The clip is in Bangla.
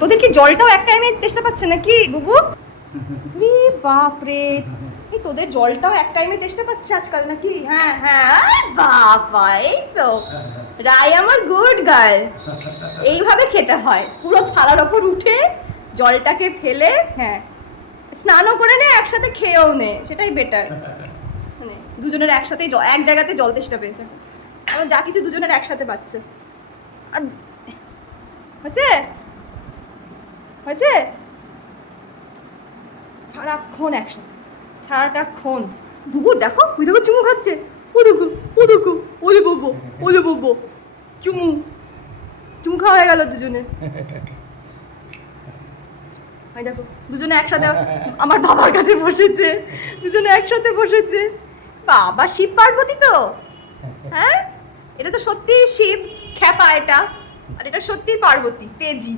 তোদের কি জলটাও এক টাইমে তেষ্টা পাচ্ছে নাকি, বুবু? রে বাপরে। এই তোদের জলটাও এক টাইমে তেষ্টা পাচ্ছে আজকাল নাকি? হ্যাঁ হ্যাঁ বাবা, এই তো। রায় আমার গুড গার্ল এইভাবে খেতে হয়। পুরো থালার ওপর উঠে জলটাকে ফেলে হ্যাঁ স্নানও করে নে, একসাথে খেয়েও নে, সেটাই বেটার মানে দুজনের একসাথেই এক জায়গাতে জল তেষ্টা পেয়েছে। যা কিছু দুজনের একসাথে পাচ্ছে। আর হয়েছে হয়েছে? সারাক্ষণ একসাথে। সারাটাক্ষণ বুবু, দেখো ওই দেখো চুমু খাচ্ছে। ও দেখো ও দেখো ওলে বলব ওলে বলব চুমু। চুমু খাওয়া হয়ে গেল দুজনে। ওই দেখো, দুজনে একসাথে আমার বাবার কাছে বসেছে। দুজনে একসাথে বসেছে। বাবা শিব পার্বতী তো? হ্যাঁ? এটা তো সত্যি শিব, খ্যাপা এটা। আর এটা সত্যি পার্বতী, তেজি।